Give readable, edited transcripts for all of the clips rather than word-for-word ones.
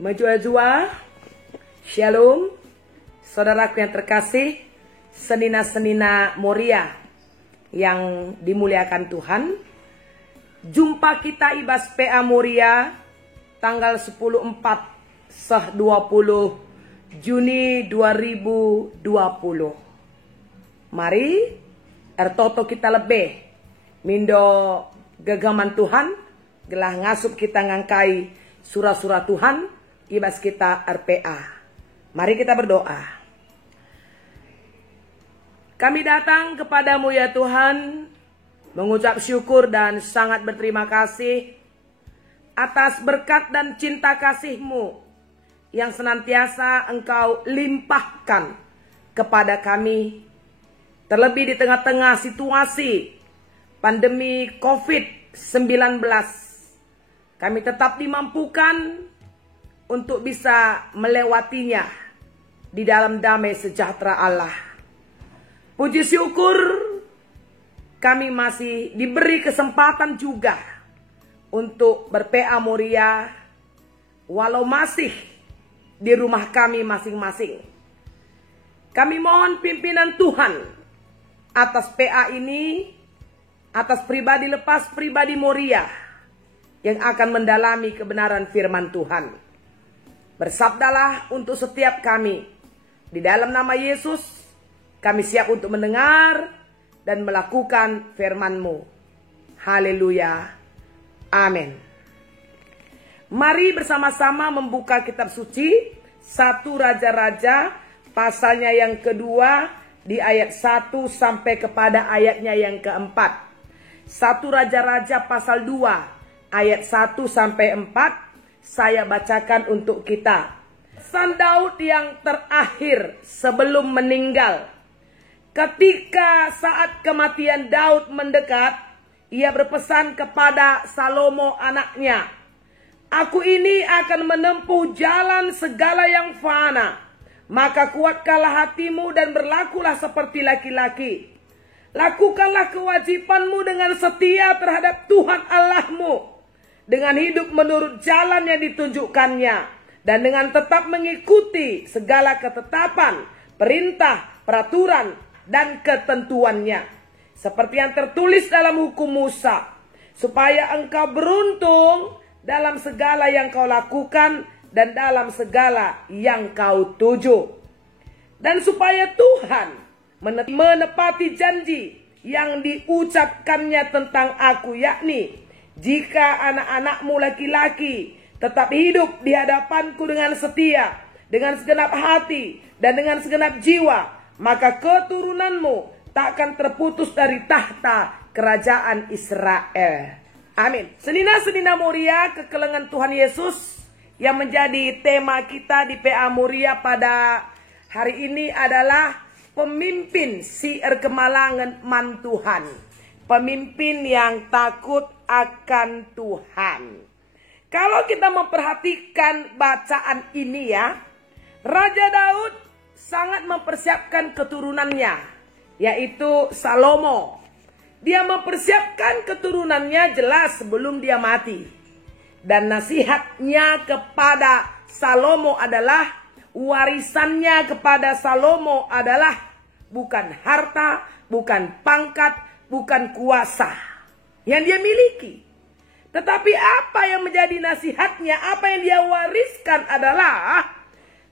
Mejua-jua, Shalom, saudaraku yang terkasih, senina-senina Moria yang dimuliakan Tuhan. Jumpa kita ibas PA Moria tanggal 14/20 Juni 2020. Mari ertoto kita lebih mindo gegaman Tuhan, gelah ngasup kita ngangkai surah-surah Tuhan ibas kita RPA. Mari kita berdoa. Kami datang kepadamu ya Tuhan, mengucap syukur dan sangat berterima kasih atas berkat dan cinta kasih-Mu yang senantiasa Engkau limpahkan kepada kami. Terlebih di tengah-tengah situasi pandemi COVID-19, kami tetap dimampukan untuk bisa melewatinya di dalam damai sejahtera Allah. Puji syukur kami masih diberi kesempatan juga untuk ber-PA Moria walau masih di rumah kami masing-masing. Kami mohon pimpinan Tuhan atas PA ini, atas pribadi lepas pribadi Moria yang akan mendalami kebenaran firman Tuhan. Bersabdalah untuk setiap kami. Di dalam nama Yesus, kami siap untuk mendengar dan melakukan firman-Mu. Haleluya. Amin. Mari bersama-sama membuka kitab suci 1 Raja-Raja pasalnya yang kedua di ayat 1 sampai kepada ayatnya yang keempat. 1 Raja-Raja pasal 2 ayat 1 sampai 4. Saya bacakan untuk kita. Pesan Daud yang terakhir sebelum meninggal. Ketika saat kematian Daud mendekat, ia berpesan kepada Salomo anaknya, "Aku ini akan menempuh jalan segala yang fana. Maka kuatkanlah hatimu dan berlakulah seperti laki-laki. Lakukanlah kewajibanmu dengan setia terhadap Tuhan Allahmu, dengan hidup menurut jalan yang ditunjukkannya, dan dengan tetap mengikuti segala ketetapan, perintah, peraturan, dan ketentuannya, seperti yang tertulis dalam hukum Musa, supaya engkau beruntung dalam segala yang kau lakukan dan dalam segala yang kau tuju. Dan supaya Tuhan menepati janji yang diucapkannya tentang aku, yakni, jika anak-anakmu laki-laki tetap hidup di hadapanku dengan setia, dengan segenap hati, dan dengan segenap jiwa, maka keturunanmu tak akan terputus dari tahta kerajaan Israel." Amin. Senina-senina Moria, kekelengan Tuhan Yesus yang menjadi tema kita di PA Moria pada hari ini adalah pemimpin si Erkemalangan man Tuhan. Pemimpin yang takut akan Tuhan. Kalau kita memperhatikan bacaan ini ya, Raja Daud sangat mempersiapkan keturunannya, yaitu Salomo. Dia mempersiapkan keturunannya jelas sebelum dia mati. Dan nasihatnya kepada Salomo adalah, warisannya kepada Salomo adalah bukan harta, bukan pangkat, bukan kuasa yang dia miliki. Tetapi apa yang menjadi nasihatnya, apa yang dia wariskan adalah,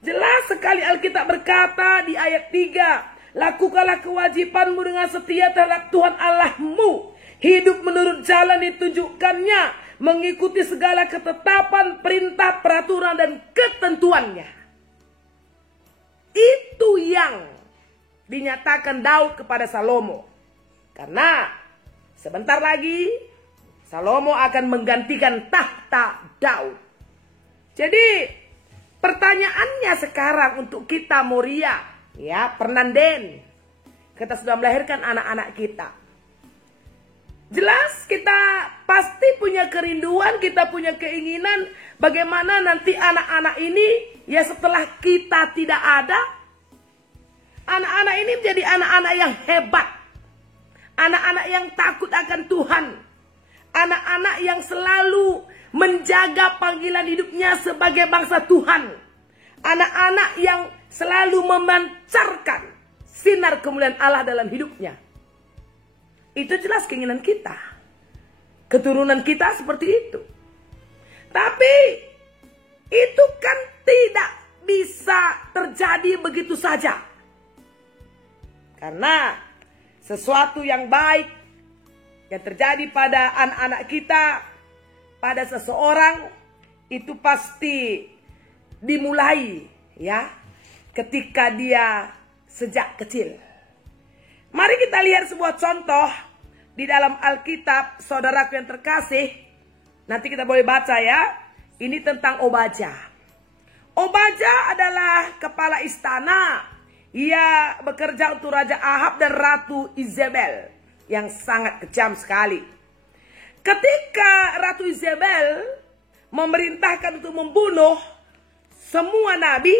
jelas sekali Alkitab berkata di ayat 3, "Lakukanlah kewajibanmu dengan setia terhadap Tuhan Allahmu, hidup menurut jalan ditunjukkannya, mengikuti segala ketetapan, perintah, peraturan, dan ketentuannya." Itu yang dinyatakan Daud kepada Salomo. Karena sebentar lagi Salomo akan menggantikan tahta Daud. Jadi pertanyaannya sekarang untuk kita Moria, ya, Pernanden, kita sudah melahirkan anak-anak kita. Jelas kita pasti punya kerinduan, kita punya keinginan bagaimana nanti anak-anak ini, ya setelah kita tidak ada, anak-anak ini menjadi anak-anak yang hebat. Anak-anak yang takut akan Tuhan. Anak-anak yang selalu menjaga panggilan hidupnya sebagai bangsa Tuhan. Anak-anak yang selalu memancarkan sinar kemuliaan Allah dalam hidupnya. Itu jelas keinginan kita. Keturunan kita seperti itu. Tapi itu kan tidak bisa terjadi begitu saja. Karena sesuatu yang baik yang terjadi pada anak-anak kita, pada seseorang, itu pasti dimulai ya ketika dia sejak kecil. Mari kita lihat sebuah contoh di dalam Alkitab, saudaraku yang terkasih. Nanti kita boleh baca ya. Ini tentang Obaja. Obaja adalah kepala istana. Ia bekerja untuk Raja Ahab dan Ratu Izebel yang sangat kejam sekali. Ketika Ratu Izebel memerintahkan untuk membunuh semua nabi,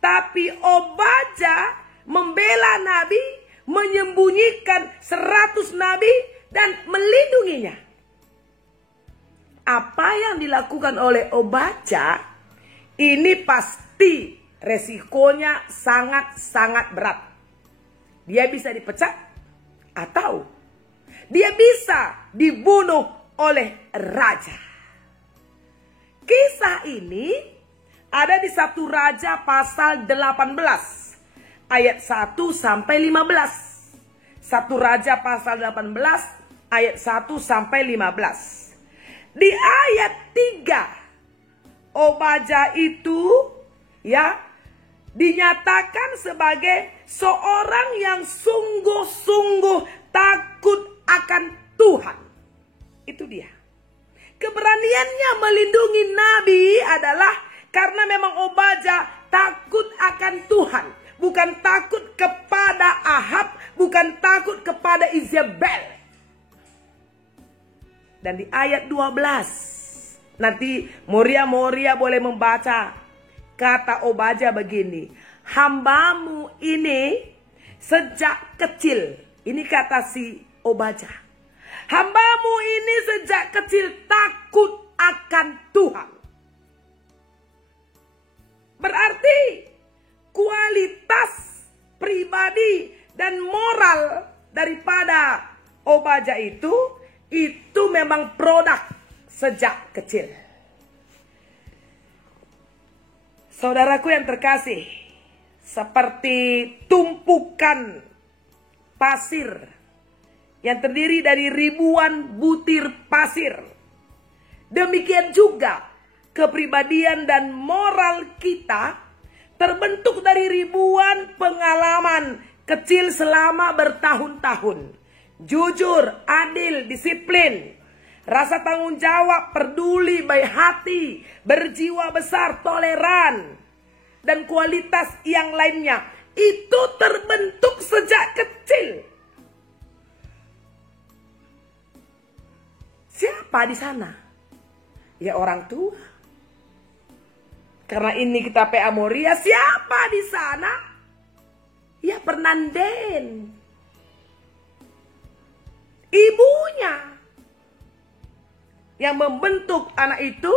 tapi Obaja membela nabi, menyembunyikan 100 nabi dan melindunginya. Apa yang dilakukan oleh Obaja ini pasti resikonya sangat-sangat berat. Dia bisa dipecat atau dia bisa dibunuh oleh raja. Kisah ini ada di 1 Raja pasal 18 ayat 1 sampai 15. 1 Raja pasal 18 ayat 1 sampai 15. Di ayat 3, Obaja itu ya dinyatakan sebagai seorang yang sungguh-sungguh takut akan Tuhan. Itu dia. Keberaniannya melindungi nabi adalah karena memang Obaja takut akan Tuhan. Bukan takut kepada Ahab, bukan takut kepada Izebel. Dan di ayat 12, nanti Moria boleh membaca. Kata Obaja begini, hambamu ini sejak kecil. Ini kata si Obaja. Hambamu ini sejak kecil takut akan Tuhan. Berarti kualitas pribadi dan moral daripada Obaja itu memang produk sejak kecil. Saudaraku yang terkasih, seperti tumpukan pasir yang terdiri dari ribuan butir pasir, demikian juga kepribadian dan moral kita terbentuk dari ribuan pengalaman kecil selama bertahun-tahun. Jujur, adil, disiplin, rasa tanggung jawab, peduli, baik hati, berjiwa besar, toleran, dan kualitas yang lainnya. Itu terbentuk sejak kecil. Siapa di sana? Ya orang tua. Karena ini kita PA Moria, siapa di sana? Ya Fernanden. Ibunya yang membentuk anak itu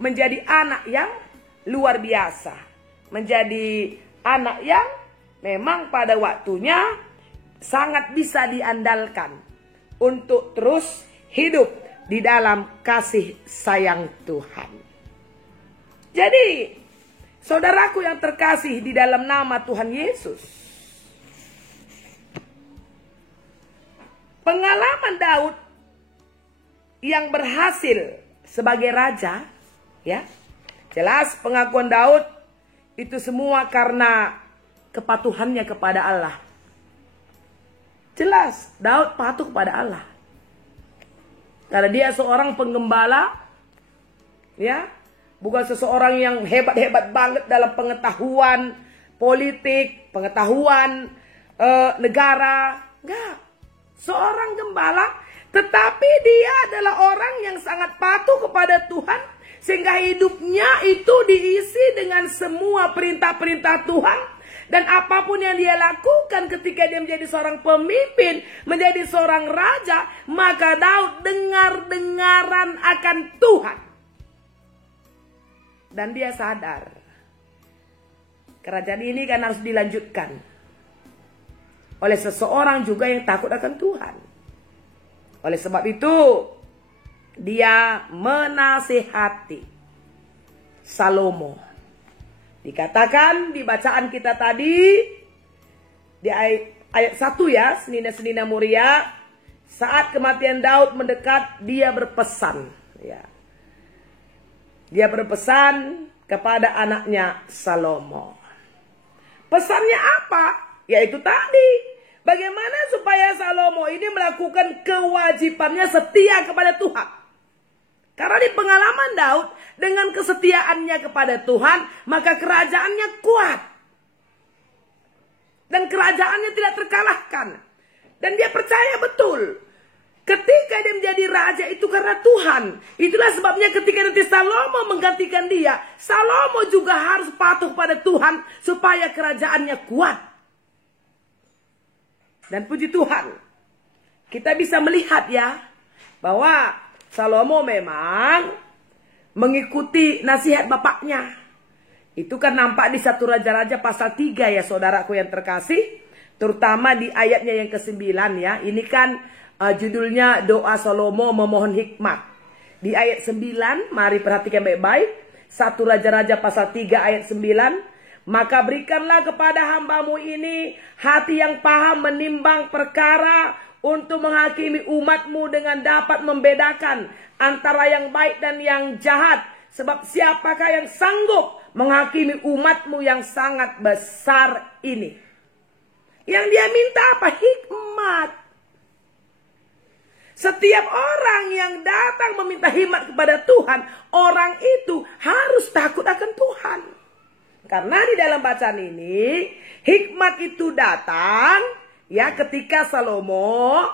menjadi anak yang luar biasa. Menjadi anak yang memang pada waktunya sangat bisa diandalkan untuk terus hidup di dalam kasih sayang Tuhan. Jadi, saudaraku yang terkasih di dalam nama Tuhan Yesus, pengalaman Daud yang berhasil sebagai raja, ya, jelas pengakuan Daud itu semua karena kepatuhannya kepada Allah. Jelas Daud patuh kepada Allah. Karena dia seorang penggembala, ya, bukan seseorang yang hebat-hebat banget dalam pengetahuan politik, pengetahuan negara, enggak. Seorang gembala, tetapi dia adalah orang yang sangat patuh kepada Tuhan, sehingga hidupnya itu diisi dengan semua perintah-perintah Tuhan, Dan apapun yang dia lakukan ketika dia menjadi seorang pemimpin, menjadi seorang raja, maka Daud dengar-dengaran akan Tuhan. Dan dia sadar, kerajaan ini kan harus dilanjutkan oleh seseorang juga yang takut akan Tuhan. Oleh sebab itu, dia menasihati Salomo. Dikatakan di bacaan kita tadi, di ayat 1 ya, senina-senina muria, saat kematian Daud mendekat, dia berpesan. Ya. Dia berpesan kepada anaknya Salomo. Pesannya apa? Yaitu tadi, bagaimana supaya Salomo ini melakukan kewajibannya setia kepada Tuhan. Karena di pengalaman Daud, dengan kesetiaannya kepada Tuhan, maka kerajaannya kuat. Dan kerajaannya tidak terkalahkan. Dan dia percaya betul, ketika dia menjadi raja itu karena Tuhan. Itulah sebabnya ketika nanti Salomo menggantikan dia, Salomo juga harus patuh pada Tuhan supaya kerajaannya kuat. Dan puji Tuhan, kita bisa melihat ya, bahwa Salomo memang mengikuti nasihat bapaknya. Itu kan nampak di 1 Raja-Raja pasal 3 ya saudaraku yang terkasih. Terutama di ayatnya yang ke-9 ya. Ini kan judulnya doa Salomo memohon hikmat. Di ayat 9, mari perhatikan baik-baik. 1 Raja-Raja pasal 3 ayat 9. Maka berikanlah kepada hambamu ini hati yang paham menimbang perkara, untuk menghakimi umatmu dengan dapat membedakan antara yang baik dan yang jahat. Sebab siapakah yang sanggup menghakimi umatmu yang sangat besar ini? Yang dia minta apa? Hikmat. Setiap orang yang datang meminta hikmat kepada Tuhan, orang itu harus takut akan Tuhan. Karena di dalam bacaan ini, hikmat itu datang ya ketika Salomo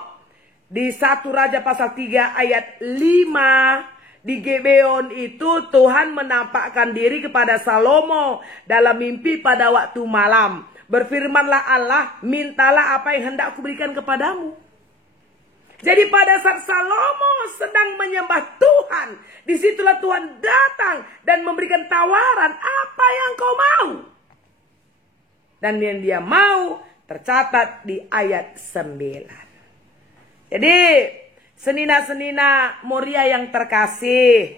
di 1 Raja pasal 3 ayat 5 di Gibeon itu Tuhan menampakkan diri kepada Salomo dalam mimpi pada waktu malam. Berfirmanlah Allah, mintalah apa yang hendak kuberikan kepadamu. Jadi pada saat Salomo sedang menyembah Tuhan, disitulah Tuhan datang dan memberikan tawaran, apa yang kau mau? Dan yang dia mau tercatat di ayat 9. Jadi senina-senina muria yang terkasih,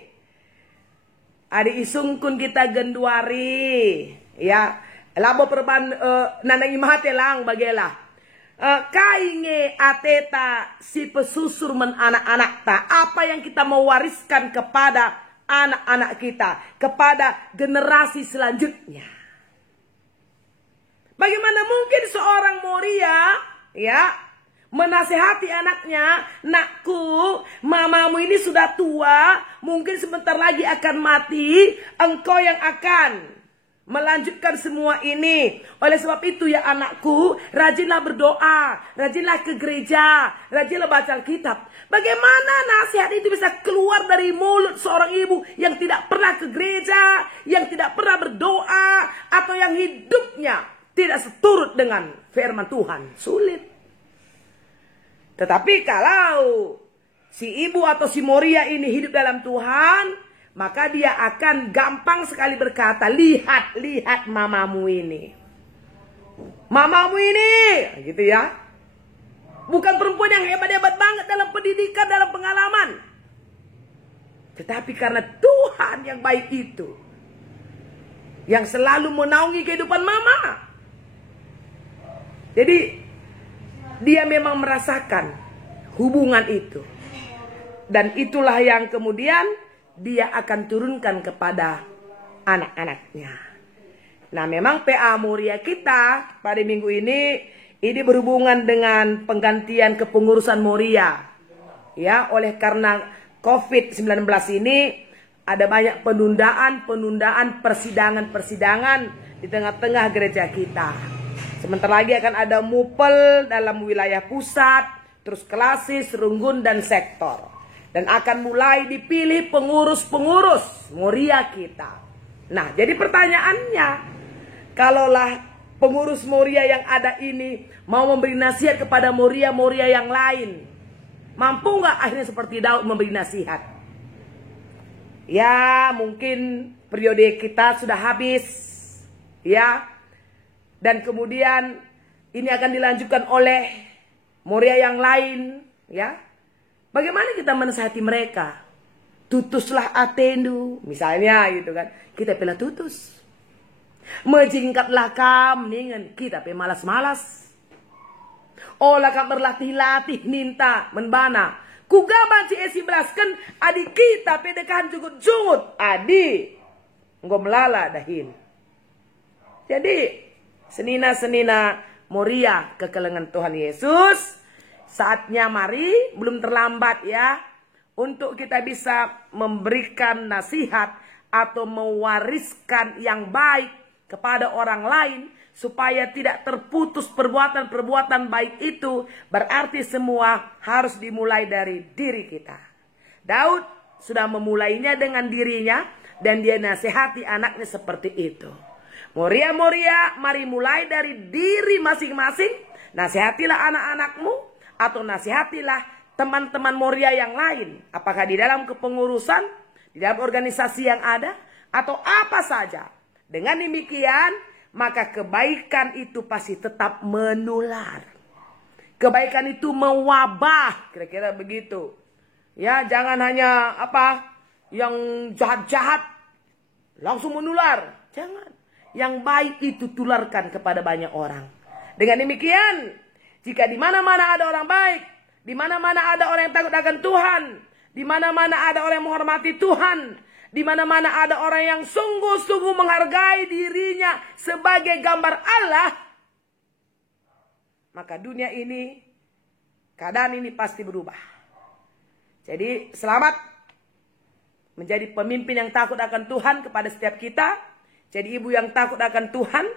adi isungkun kita genduari ya labo perban nanang imahate lang bagelah kainge ateta si pesusur men anak-anak ta, apa yang kita mau wariskan kepada anak-anak kita, kepada generasi selanjutnya. Bagaimana mungkin seorang muria ya menasehati anaknya, nakku, mamamu ini sudah tua, mungkin sebentar lagi akan mati, engkau yang akan melanjutkan semua ini. Oleh sebab itu ya anakku, rajinlah berdoa, rajinlah ke gereja, rajinlah baca Alkitab. Bagaimana nasihat itu bisa keluar dari mulut seorang ibu yang tidak pernah ke gereja, yang tidak pernah berdoa, atau yang hidupnya tidak seturut dengan firman Tuhan? Sulit. Tetapi kalau si ibu atau si Moria ini hidup dalam Tuhan, maka dia akan gampang sekali berkata, lihat, lihat mamamu ini. Mamamu ini, gitu ya. Bukan perempuan yang hebat-hebat banget dalam pendidikan, dalam pengalaman. Tetapi karena Tuhan yang baik itu, yang selalu menaungi kehidupan mama. Jadi dia memang merasakan hubungan itu. Dan itulah yang kemudian dia akan turunkan kepada anak-anaknya. Nah memang PA Muria kita pada minggu ini berhubungan dengan penggantian kepengurusan Muria. Ya, oleh karena COVID-19 ini ada banyak penundaan persidangan di tengah-tengah gereja kita. Sebentar lagi akan ada mupel dalam wilayah pusat, terus klasis, runggun, dan sektor. Dan akan mulai dipilih pengurus-pengurus Muria kita. Nah, jadi pertanyaannya, kalaulah pengurus Moria yang ada ini mau memberi nasihat kepada Moria-Moria yang lain. Mampu nggak akhirnya seperti Daud memberi nasihat? Ya, mungkin periode kita sudah habis. Ya. Dan kemudian ini akan dilanjutkan oleh Moria yang lain. Ya. Bagaimana kita menasihati mereka? Tutuslah atendu. Misalnya gitu kan. Kita pilih tutus. Menjingkatlah kam. Kita pilih malas-malas. Olah kak berlatih-latih ninta menbana. Kugaban si esi belaskan adik kita pedekan jungut-jungut. Adi. Nggak melala dahin. Jadi senina-senina Moria kekelengan Tuhan Yesus. Saatnya mari, belum terlambat ya. Untuk kita bisa memberikan nasihat atau mewariskan yang baik kepada orang lain. Supaya tidak terputus perbuatan-perbuatan baik itu. Berarti semua harus dimulai dari diri kita. Daud sudah memulainya dengan dirinya. Dan dia nasihati anaknya seperti itu. Moria-Moria, mari mulai dari diri masing-masing. Nasihatilah anak-anakmu. Atau nasihatilah teman-teman Moria yang lain. Apakah di dalam kepengurusan. Di dalam organisasi yang ada. Atau apa saja. Dengan demikian. Maka kebaikan itu pasti tetap menular. Kebaikan itu mewabah. Kira-kira begitu. Ya, jangan hanya apa yang jahat-jahat langsung menular. Jangan. Yang baik itu tularkan kepada banyak orang. Dengan demikian, jika di mana-mana ada orang baik, di mana-mana ada orang yang takut akan Tuhan, di mana-mana ada orang yang menghormati Tuhan, di mana-mana ada orang yang sungguh-sungguh menghargai dirinya sebagai gambar Allah, maka dunia ini, keadaan ini pasti berubah. Jadi selamat menjadi pemimpin yang takut akan Tuhan kepada setiap kita. Jadi ibu yang takut akan Tuhan,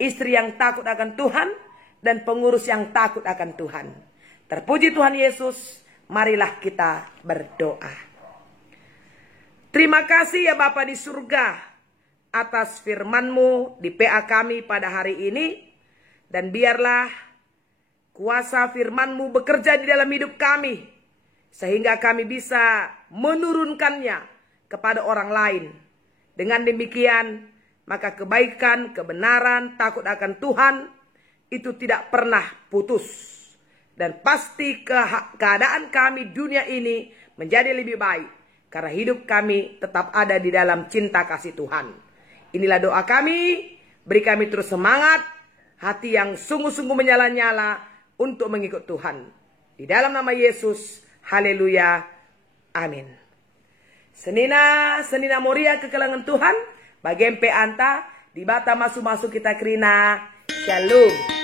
istri yang takut akan Tuhan, dan pengurus yang takut akan Tuhan. Terpuji Tuhan Yesus, marilah kita berdoa. Terima kasih ya Bapa di surga atas firman-Mu di PA kami pada hari ini. Dan biarlah kuasa firman-Mu bekerja di dalam hidup kami. Sehingga kami bisa menurunkannya kepada orang lain. Dengan demikian, maka kebaikan, kebenaran, takut akan Tuhan itu tidak pernah putus. Dan pasti keadaan kami dunia ini menjadi lebih baik. Karena hidup kami tetap ada di dalam cinta kasih Tuhan. Inilah doa kami. Beri kami terus semangat. Hati yang sungguh-sungguh menyala-nyala untuk mengikut Tuhan. Di dalam nama Yesus. Haleluya. Amin. Senina Moria kekelangan Tuhan. Bagi MP Anta. Di bata masuk-masuk kita kerina. Shalom.